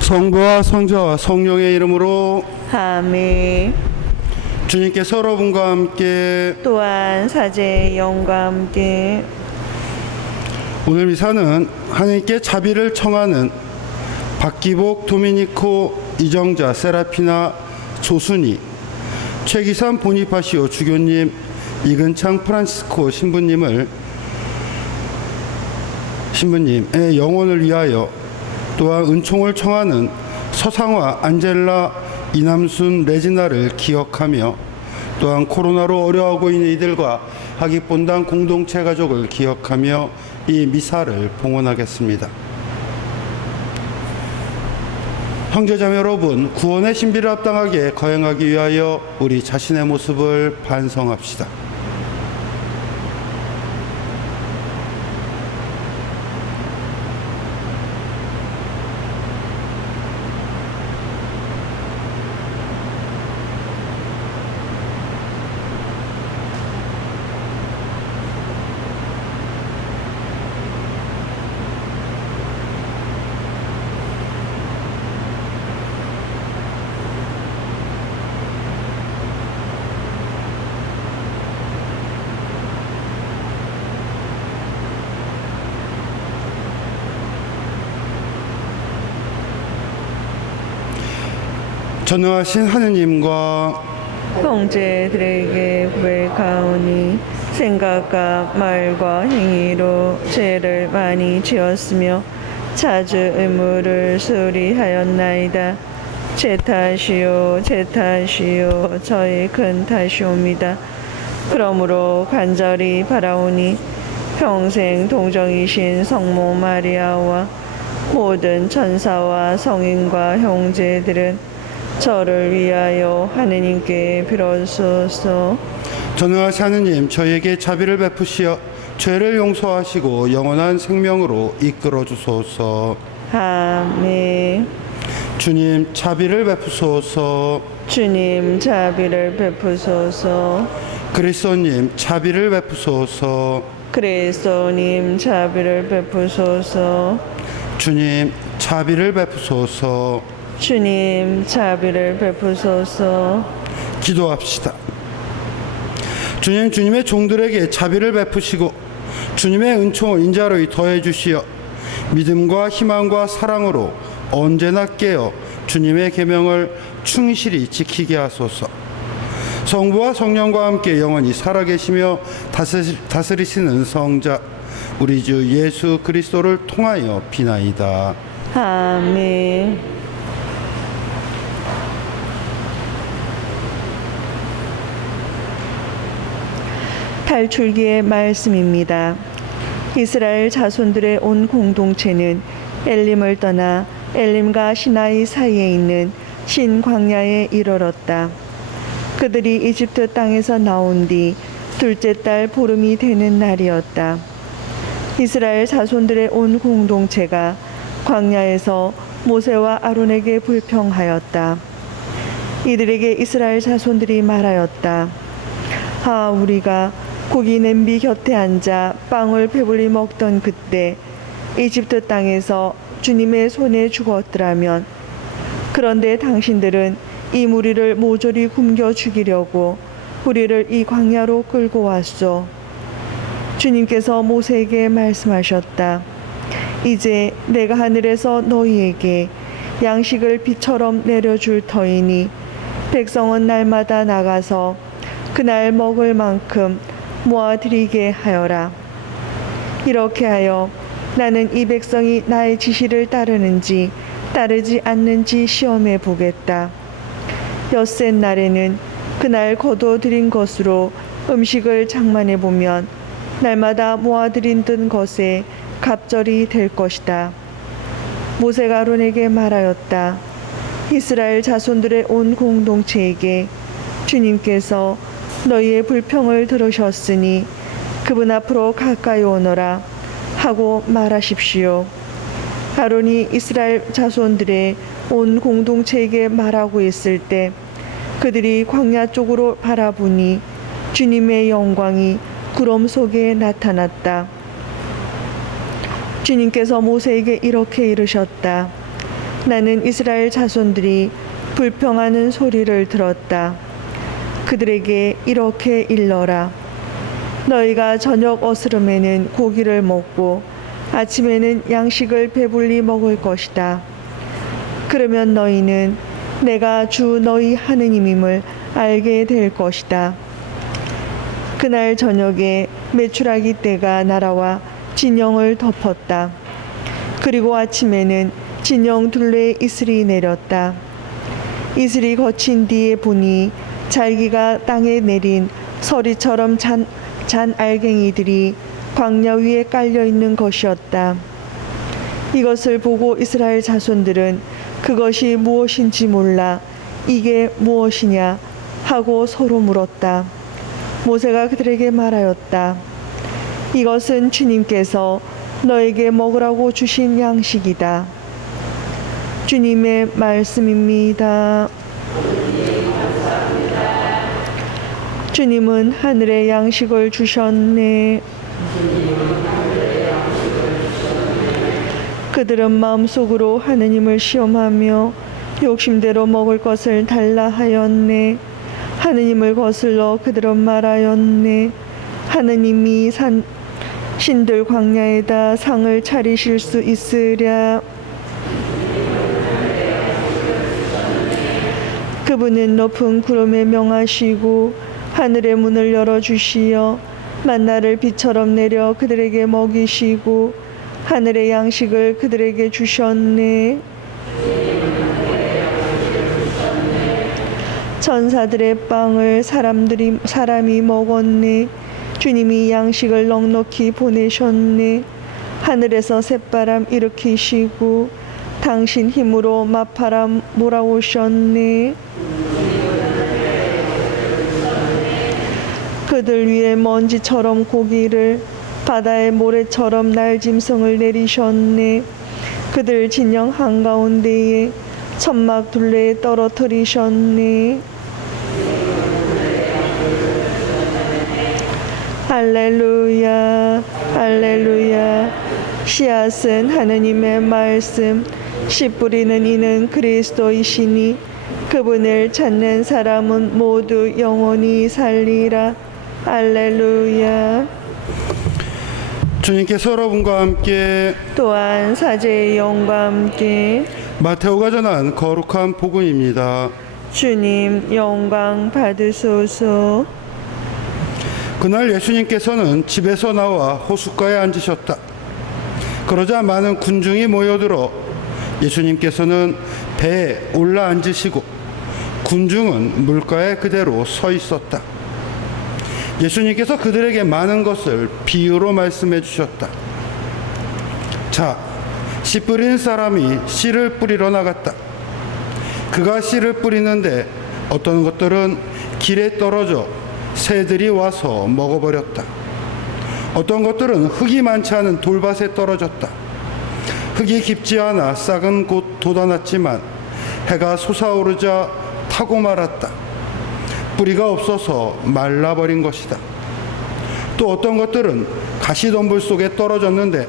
성부와 성자와 성령의 이름으로 아멘. 주님께서 여러분과 함께 또한 사제의 영과 함께 오늘 미사는 하나님께 자비를 청하는 박기복, 도미니코, 이정자, 세라피나, 조순이, 최기삼 보니파시오 주교님, 이근창 프란시스코 신부님의 영혼을 위하여 또한 은총을 청하는 서상화, 안젤라, 이남순, 레지나를 기억하며 또한 코로나로 어려워하고 있는 이들과 학입본당 공동체 가족을 기억하며 이 미사를 봉헌하겠습니다. 형제자매 여러분, 구원의 신비를 합당하게 거행하기 위하여 우리 자신의 모습을 반성합시다. 전능하신 하느님과 형제들에게 고백하오니 생각과 말과 행위로 죄를 많이 지었으며 자주 의무를 수리하였나이다. 제 탓이요 제 탓이요 저의 큰 탓이옵니다. 그러므로 간절히 바라오니 평생 동정이신 성모 마리아와 모든 천사와 성인과 형제들은 저를 위하여 하느님께 빌어주소서. 전능하신 하느님, 저희에게 자비를 베푸시어 죄를 용서하시고 영원한 생명으로 이끌어 주소서. 아멘. 주님, 자비를 베푸소서. 주님 자비를 베푸소서. 그리스도님, 자비를 베푸소서. 그리스도님 자비를 베푸소서. 주님, 자비를 베푸소서. 주님 자비를 베푸소서. 기도합시다. 주님, 주님의 종들에게 자비를 베푸시고 주님의 은총을 인자로이 더해 주시어 믿음과 희망과 사랑으로 언제나 깨어 주님의 계명을 충실히 지키게 하소서. 성부와 성령과 함께 영원히 살아계시며 다스리시는 성자 우리 주 예수 그리스도를 통하여 비나이다. 아멘. 탈출기의 말씀입니다. 이스라엘 자손들의 온 공동체는 엘림을 떠나 엘림과 시나이 사이에 있는 신광야에 이르렀다. 그들이 이집트 땅에서 나온 뒤 둘째 달 보름이 되는 날이었다. 이스라엘 자손들의 온 공동체가 광야에서 모세와 아론에게 불평하였다. 이들에게 이스라엘 자손들이 말하였다. 아, 우리가 고기 냄비 곁에 앉아 빵을 배불리 먹던 그때 이집트 땅에서 주님의 손에 죽었더라면, 그런데 당신들은 이 무리를 모조리 굶겨 죽이려고 우리를 이 광야로 끌고 왔소. 주님께서 모세에게 말씀하셨다. 이제 내가 하늘에서 너희에게 양식을 비처럼 내려줄 터이니 백성은 날마다 나가서 그날 먹을 만큼 모아드리게 하여라. 이렇게 하여 나는 이 백성이 나의 지시를 따르는지 따르지 않는지 시험해 보겠다. 엿새 날에는 그날 거둬들인 것으로 음식을 장만해 보면 날마다 모아들인 것에 갑절이 될 것이다. 모세가 아론에게 말하였다. 이스라엘 자손들의 온 공동체에게 주님께서 너희의 불평을 들으셨으니 그분 앞으로 가까이 오너라 하고 말하십시오. 아론이 이스라엘 자손들의 온 공동체에게 말하고 있을 때 그들이 광야 쪽으로 바라보니 주님의 영광이 구름 속에 나타났다. 주님께서 모세에게 이렇게 이르셨다. 나는 이스라엘 자손들이 불평하는 소리를 들었다. 그들에게 이렇게 일러라. 너희가 저녁 어스름에는 고기를 먹고 아침에는 양식을 배불리 먹을 것이다. 그러면 너희는 내가 주 너희 하느님임을 알게 될 것이다. 그날 저녁에 메추라기 떼가 날아와 진영을 덮었다. 그리고 아침에는 진영 둘레에 이슬이 내렸다. 이슬이 거친 뒤에 보니 잘기가 땅에 내린 서리처럼 잔 알갱이들이 광야 위에 깔려 있는 것이었다. 이것을 보고 이스라엘 자손들은 그것이 무엇인지 몰라 이게 무엇이냐 하고 서로 물었다. 모세가 그들에게 말하였다. 이것은 주님께서 너에게 먹으라고 주신 양식이다. 주님의 말씀입니다. 주님은 하늘의 양식을 주셨네. 그들은 마음속으로 하느님을 시험하며 욕심대로 먹을 것을 달라 하였네. 하느님을 거슬러 그들은 말하였네. 하느님이 신들 광야에다 상을 차리실 수 있으랴. 그분은 높은 구름에 명하시고 하늘의 문을 열어주시어 만나를 비처럼 내려 그들에게 먹이시고 하늘의 양식을 그들에게 주셨네. 천사들의 빵을 사람이 먹었네. 주님이 양식을 넉넉히 보내셨네. 하늘에서 새바람 일으키시고 당신 힘으로 맞바람 몰아오셨네. 그들 위에 먼지처럼 고기를 바다의 모래처럼 날짐승을 내리셨네. 그들 진영 한가운데에 천막 둘레에 떨어뜨리셨네. 할렐루야, 할렐루야. 씨앗은 하느님의 말씀, 씨 뿌리는 이는 그리스도이시니 그분을 찾는 사람은 모두 영원히 살리라. 할렐루야. 주님께서 여러분과 함께 또한 사제의 영과 함께 마테오가 전한 거룩한 복음입니다. 주님 영광 받으소서. 그날 예수님께서는 집에서 나와 호숫가에 앉으셨다. 그러자 많은 군중이 모여들어 예수님께서는 배에 올라 앉으시고 군중은 물가에 그대로 서 있었다. 예수님께서 그들에게 많은 것을 비유로 말씀해 주셨다. 자, 씨 뿌리는 사람이 씨를 뿌리러 나갔다. 그가 씨를 뿌리는데 어떤 것들은 길에 떨어져 새들이 와서 먹어버렸다. 어떤 것들은 흙이 많지 않은 돌밭에 떨어졌다. 흙이 깊지 않아 싹은 곧 돋아났지만 해가 솟아오르자 타고 말았다. 뿌리가 없어서 말라버린 것이다. 또 어떤 것들은 가시덤불 속에 떨어졌는데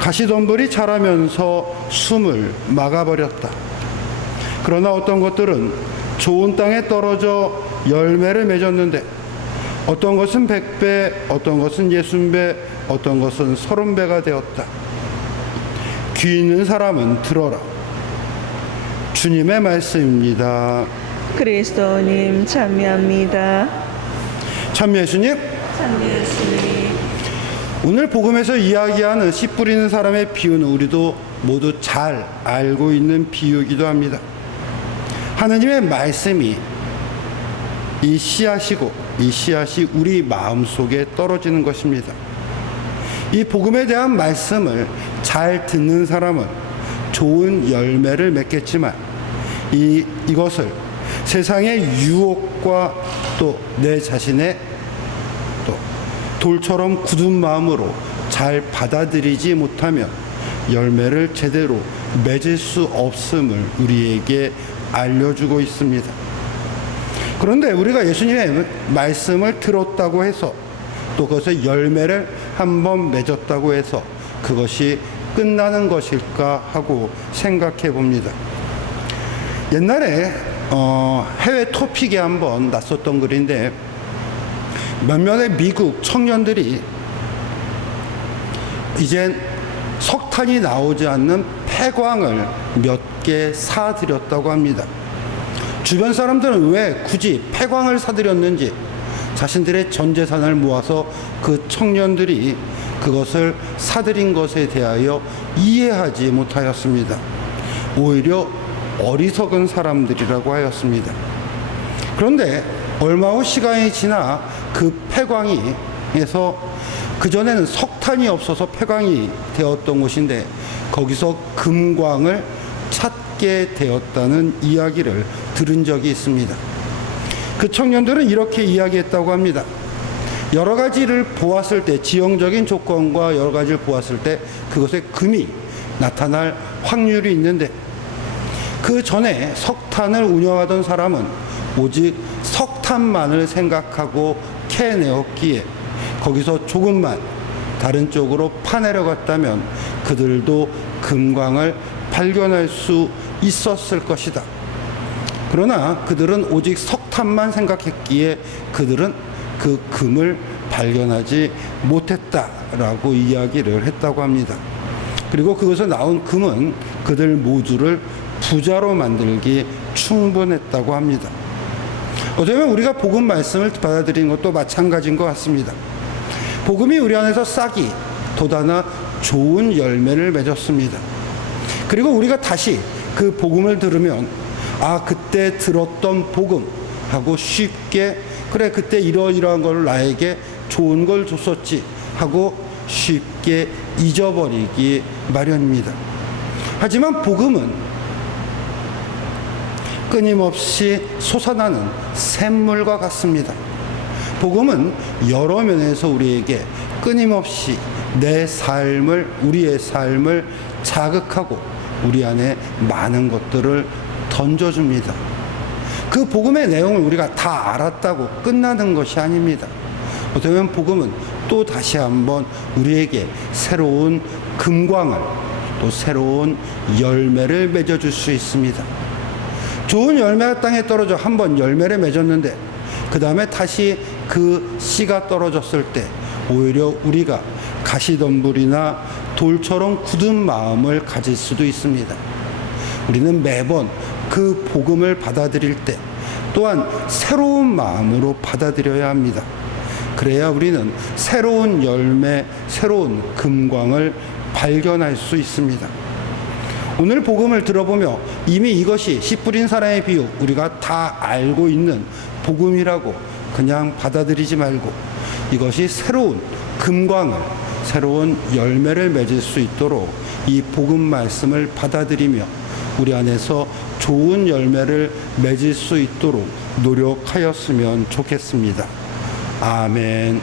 가시덤불이 자라면서 숨을 막아버렸다. 그러나 어떤 것들은 좋은 땅에 떨어져 열매를 맺었는데 어떤 것은 100배, 어떤 것은 60배, 어떤 것은 30배가 되었다. 귀 있는 사람은 들어라. 주님의 말씀입니다. 그리스도님 참여합니다. 참 예수님, 오늘 복음에서 이야기하는 씨 뿌리는 사람의 비유는 우리도 모두 잘 알고 있는 비유이기도 합니다. 하나님의 말씀이 이 씨앗이고 이 씨앗이 우리 마음속에 떨어지는 것입니다. 이 복음에 대한 말씀을 잘 듣는 사람은 좋은 열매를 맺겠지만 이것을 세상의 유혹과 또 내 자신의 또 돌처럼 굳은 마음으로 잘 받아들이지 못하면 열매를 제대로 맺을 수 없음을 우리에게 알려주고 있습니다. 그런데 우리가 예수님의 말씀을 들었다고 해서 또 그것의 열매를 한번 맺었다고 해서 그것이 끝나는 것일까 하고 생각해 봅니다. 옛날에 해외 토픽에 한번 났었던 글인데 몇몇의 미국 청년들이 이젠 석탄이 나오지 않는 폐광을 몇 개 사들였다고 합니다. 주변 사람들은 왜 굳이 폐광을 사들였는지 자신들의 전 재산을 모아서 그 청년들이 그것을 사들인 것에 대하여 이해하지 못하였습니다. 오히려 어리석은 사람들이라고 하였습니다. 그런데 얼마 후 시간이 지나 그 폐광이에서 그전에는 석탄이 없어서 폐광이 되었던 곳인데 거기서 금광을 찾게 되었다는 이야기를 들은 적이 있습니다. 그 청년들은 이렇게 이야기했다고 합니다. 여러 가지를 보았을 때, 지형적인 조건과 여러 가지를 보았을 때 그것에 금이 나타날 확률이 있는데 그 전에 석탄을 운영하던 사람은 오직 석탄만을 생각하고 캐내었기에 거기서 조금만 다른 쪽으로 파내려갔다면 그들도 금광을 발견할 수 있었을 것이다. 그러나 그들은 오직 석탄만 생각했기에 그들은 그 금을 발견하지 못했다라고 이야기를 했다고 합니다. 그리고 그것에서 나온 금은 그들 모두를 부자로 만들기 충분했다고 합니다. 어쩌면 우리가 복음 말씀을 받아들이는 것도 마찬가지인 것 같습니다. 복음이 우리 안에서 싹이 돋아나 좋은 열매를 맺었습니다. 그리고 우리가 다시 그 복음을 들으면 그때 들었던 복음 하고 쉽게 그래 그때 이러이러한 걸 나에게 좋은 걸 줬었지 하고 쉽게 잊어버리기 마련입니다. 하지만 복음은 끊임없이 솟아나는 샘물과 같습니다. 복음은 여러 면에서 우리에게 끊임없이 우리의 삶을 자극하고 우리 안에 많은 것들을 던져줍니다. 그 복음의 내용을 우리가 다 알았다고 끝나는 것이 아닙니다. 어떻게 보면 복음은 또 다시 한번 우리에게 새로운 금광을 또 새로운 열매를 맺어줄 수 있습니다. 좋은 열매가 땅에 떨어져 한번 열매를 맺었는데 그 다음에 다시 그 씨가 떨어졌을 때 오히려 우리가 가시덤불이나 돌처럼 굳은 마음을 가질 수도 있습니다. 우리는 매번 그 복음을 받아들일 때 또한 새로운 마음으로 받아들여야 합니다. 그래야 우리는 새로운 열매, 새로운 금광을 발견할 수 있습니다. 오늘 복음을 들어보며 이미 이것이 씨 뿌린 사람의 비유, 우리가 다 알고 있는 복음이라고 그냥 받아들이지 말고 이것이 새로운 금광을, 새로운 열매를 맺을 수 있도록 이 복음 말씀을 받아들이며 우리 안에서 좋은 열매를 맺을 수 있도록 노력하였으면 좋겠습니다. 아멘.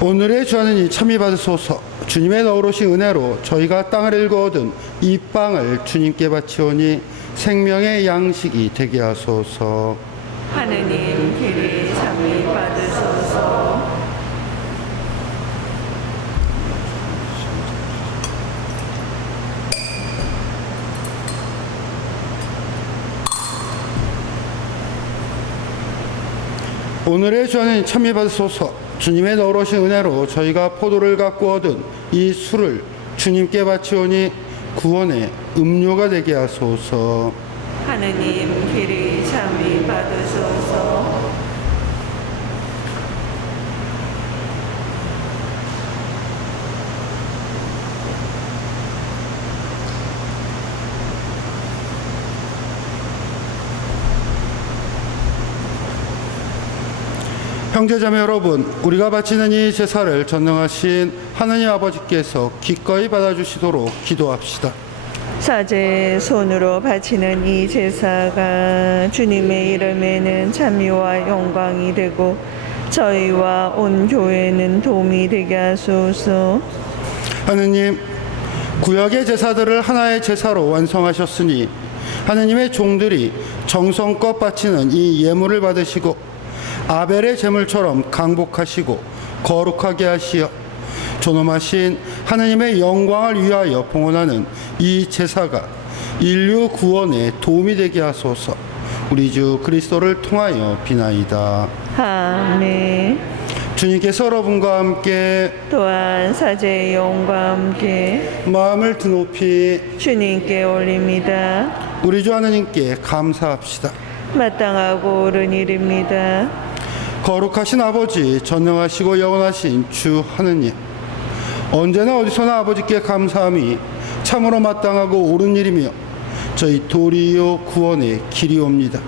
오늘의 주 하느님 참여 받으소서. 주님의 너그러우신 은혜로 저희가 땅을 일궈 얻은 이 빵을 주님께 바치오니 생명의 양식이 되게 하소서. 하느님 길이 참여 받으소서. 오늘의 주 하느님 참여 받으소서. 주님의 너그러우신 은혜로 저희가 포도를 갖고 얻은 이 술을 주님께 바치오니 구원의 음료가 되게 하소서. 하느님 길이 참여 받으소서. 형제자매 여러분, 우리가 바치는 이 제사를 전능하신 하느님 아버지께서 기꺼이 받아주시도록 기도합시다. 사제 손으로 바치는 이 제사가 주님의 이름에는 찬미와 영광이 되고 저희와 온 교회는 도움이 되게 하소서. 하느님, 구약의 제사들을 하나의 제사로 완성하셨으니 하느님의 종들이 정성껏 바치는 이 예물을 받으시고 아벨의 제물처럼 강복하시고 거룩하게 하시어 존엄하신 하느님의 영광을 위하여 봉헌하는 이 제사가 인류 구원에 도움이 되게 하소서. 우리 주 그리스도를 통하여 비나이다. 아멘. 주님께서 여러분과 함께 또한 사제의 영과 함께 마음을 드높이 주님께 올립니다. 우리 주 하느님께 감사합시다. 마땅하고 옳은 일입니다. 거룩하신 아버지, 전능하시고 영원하신 주 하느님, 언제나 어디서나 아버지께 감사함이 참으로 마땅하고 옳은 일이며 저희 도리요 구원의 길이옵니다.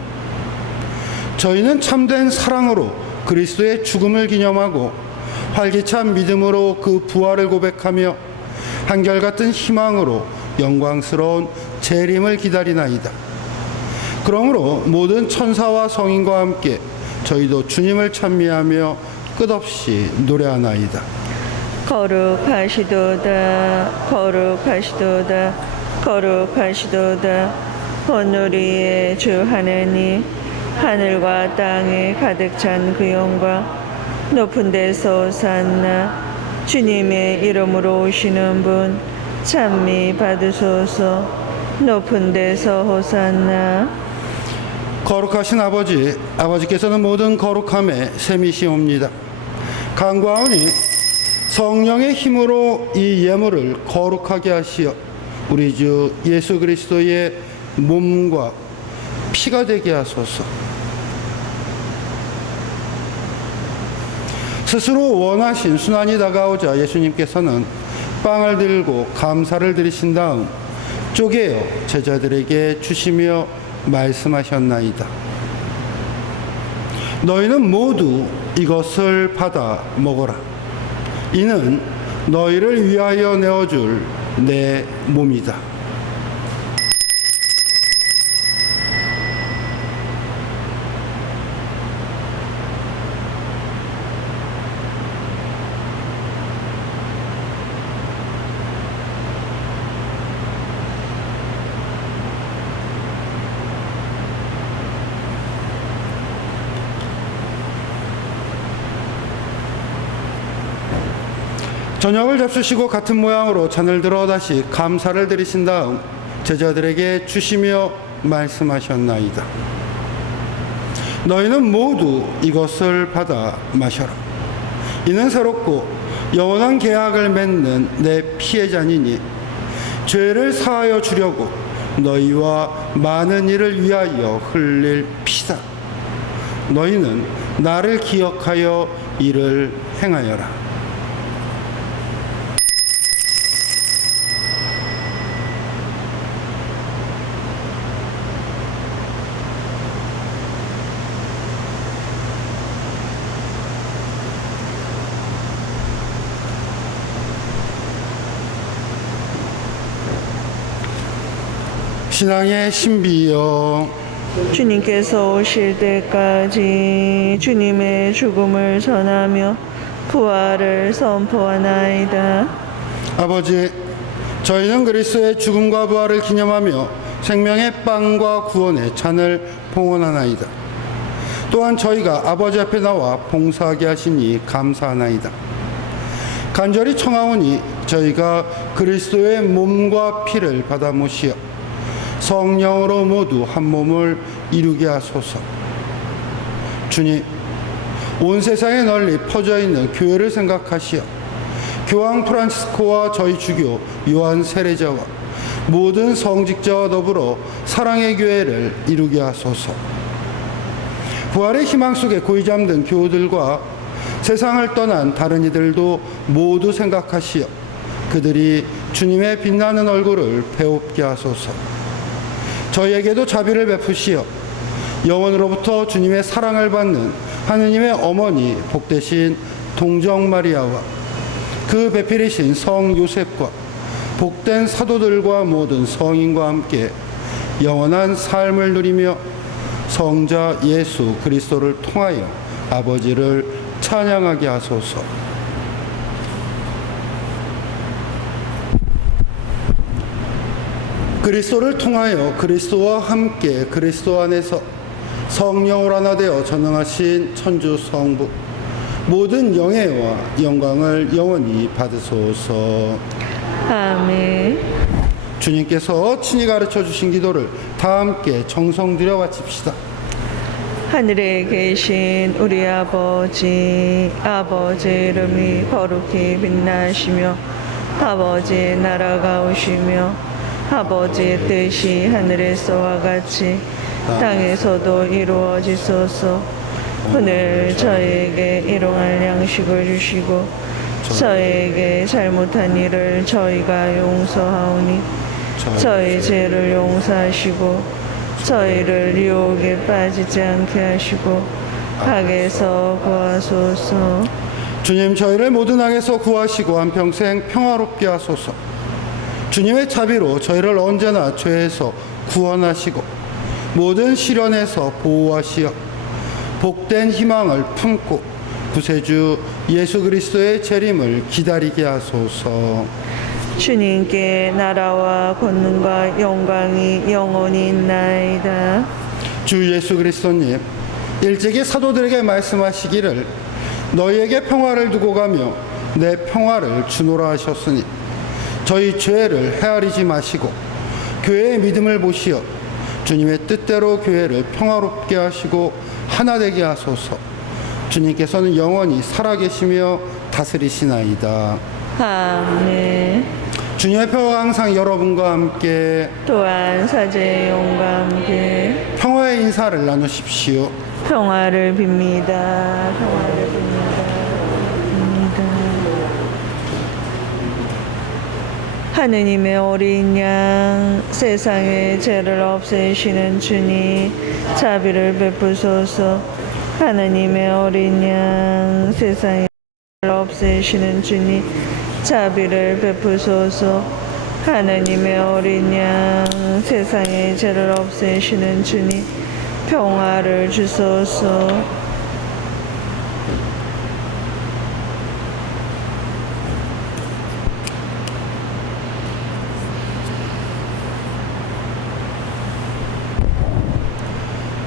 저희는 참된 사랑으로 그리스도의 죽음을 기념하고 활기찬 믿음으로 그 부활을 고백하며 한결같은 희망으로 영광스러운 재림을 기다리나이다. 그러므로 모든 천사와 성인과 함께 저희도 주님을 찬미하며 끝없이 노래하나이다. 거룩하시도다 거룩하시도다 거룩하시도다 온누리의 주 하느님, 하늘과 땅에 가득 찬 그 영광, 높은 데서 호산나. 주님의 이름으로 오시는 분 찬미 받으소서. 높은 데서 호산나. 거룩하신 아버지, 아버지께서는 모든 거룩함에 셈이시옵니다. 간구하오니 성령의 힘으로 이 예물을 거룩하게 하시어 우리 주 예수 그리스도의 몸과 피가 되게 하소서. 스스로 원하신 순환이 다가오자 예수님께서는 빵을 들고 감사를 드리신 다음 쪼개어 제자들에게 주시며 말씀하셨나이다. 너희는 모두 이것을 받아 먹어라. 이는 너희를 위하여 내어줄 내 몸이다. 저녁을 잡수시고 같은 모양으로 잔을 들어 다시 감사를 드리신 다음 제자들에게 주시며 말씀하셨나이다. 너희는 모두 이것을 받아 마셔라. 이는 새롭고 영원한 계약을 맺는 내 피의 잔이니 죄를 사하여 주려고 너희와 많은 이를 위하여 흘릴 피다. 너희는 나를 기억하여 이를 행하여라. 신앙의 신비여, 주님께서 오실 때까지 주님의 죽음을 전하며 부활을 선포하나이다. 아버지, 저희는 그리스도의 죽음과 부활을 기념하며 생명의 빵과 구원의 잔을 봉헌하나이다. 또한 저희가 아버지 앞에 나와 봉사하게 하시니 감사하나이다. 간절히 청하오니 저희가 그리스도의 몸과 피를 받아 모시어 성령으로 모두 한 몸을 이루게 하소서. 주님, 온 세상에 널리 퍼져 있는 교회를 생각하시어 교황 프란치스코와 저희 주교 요한 세례자와 모든 성직자와 더불어 사랑의 교회를 이루게 하소서. 부활의 희망 속에 고이 잠든 교우들과 세상을 떠난 다른 이들도 모두 생각하시어 그들이 주님의 빛나는 얼굴을 배웁게 하소서. 저희에게도 자비를 베푸시어 영원으로부터 주님의 사랑을 받는 하느님의 어머니 복되신 동정 마리아와 그 배필이신 성 요셉과 복된 사도들과 모든 성인과 함께 영원한 삶을 누리며 성자 예수 그리스도를 통하여 아버지를 찬양하게 하소서. 그리스도를 통하여 그리스도와 함께 그리스도 안에서 성령으로 하나 되어 전능하신 천주 성부 모든 영예와 영광을 영원히 받으소서. 아멘. 주님께서 친히 가르쳐 주신 기도를 다 함께 정성 들여 바칩시다. 하늘에 계신 우리 아버지, 아버지 이름이 거룩히 빛나시며 아버지의 나라가 오시며 아버지의 뜻이 하늘에서와 같이 땅에서도 이루어지소서. 오늘 저희에게 일용할 양식을 주시고 저희에게 잘못한 일을 저희가 용서하오니 저희 죄를 용서하시고 저희를 유혹에 빠지지 않게 하시고 악에서 구하소서. 주님, 저희를 모든 악에서 구하시고 한평생 평화롭게 하소서. 주님의 자비로 저희를 언제나 죄에서 구원하시고 모든 시련에서 보호하시어 복된 희망을 품고 구세주 예수 그리스도의 재림을 기다리게 하소서. 주님께 나라와 권능과 영광이 영원히 있나이다. 주 예수 그리스도님, 일찍이 사도들에게 말씀하시기를 너희에게 평화를 두고 가며 내 평화를 주노라 하셨으니 저희 죄를 헤아리지 마시고 교회의 믿음을 보시어 주님의 뜻대로 교회를 평화롭게 하시고 하나 되게 하소서. 주님께서는 영원히 살아계시며 다스리시나이다. 아멘. 주님의 평화가 항상 여러분과 함께 또한 사제의 영과 함께 평화의 인사를 나누십시오. 평화를 빕니다. 평화를 빕니다. 하느님의 어린 양, 세상의 죄를 없애시는 주님, 자비를 베푸소서. 하느님의 어린 양, 세상의 죄를 없애시는 주님, 자비를 베푸소서. 하느님의 어린 양, 세상의 죄를 없애시는 주님, 평화를 주소서.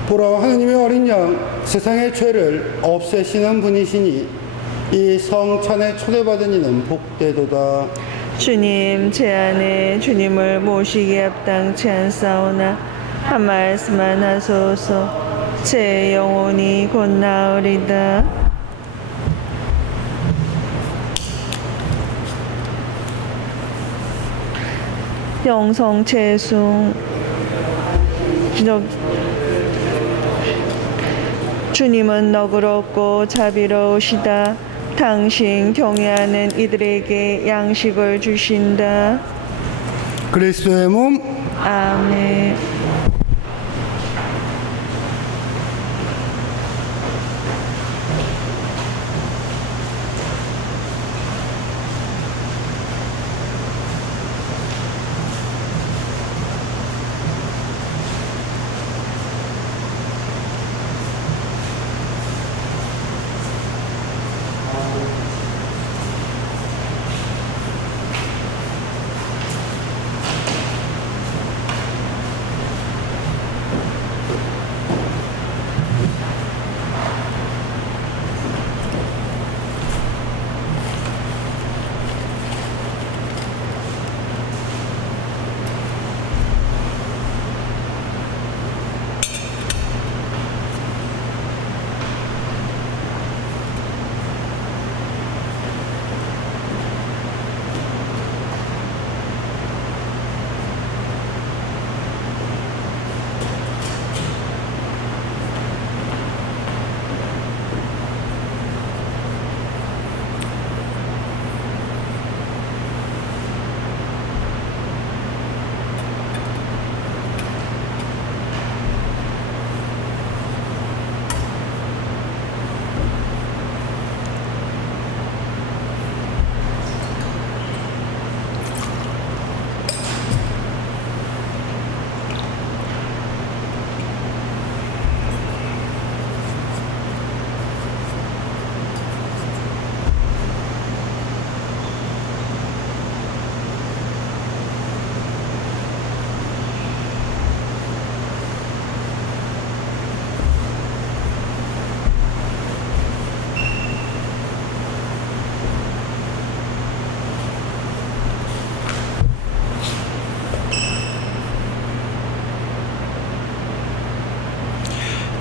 보라, 하느님의 어린 양, 세상의 죄를 없애시는 분이시니 이 성찬에 초대받은 이는 복되도다. 주님, 제 안에 주님을 모시기에 합당치 않사오나 한 말씀만 하소서. 제 영혼이 곧 나으리다. 영성 채숭 주님은 너그럽고 자비로우시다. 당신 경외하는 이들에게 양식을 주신다. 그리스도의 몸, 아멘.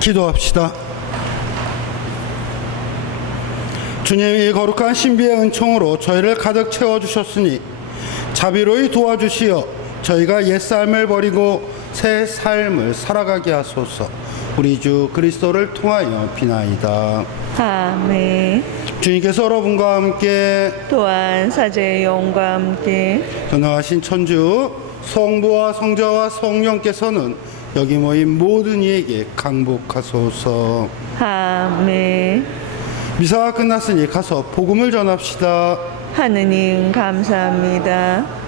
기도합시다. 주님, 이 거룩한 신비의 은총으로 저희를 가득 채워주셨으니 자비로이 도와주시어 저희가 옛삶을 버리고 새 삶을 살아가게 하소서. 우리 주 그리스도를 통하여 비나이다. 아멘. 주님께서 여러분과 함께 또한 사제의 영과 함께 전능하신 천주 성부와 성자와 성령께서는 여기 모인 모든 이에게 강복하소서. 아멘. 미사가 끝났으니 가서 복음을 전합시다. 하느님 감사합니다.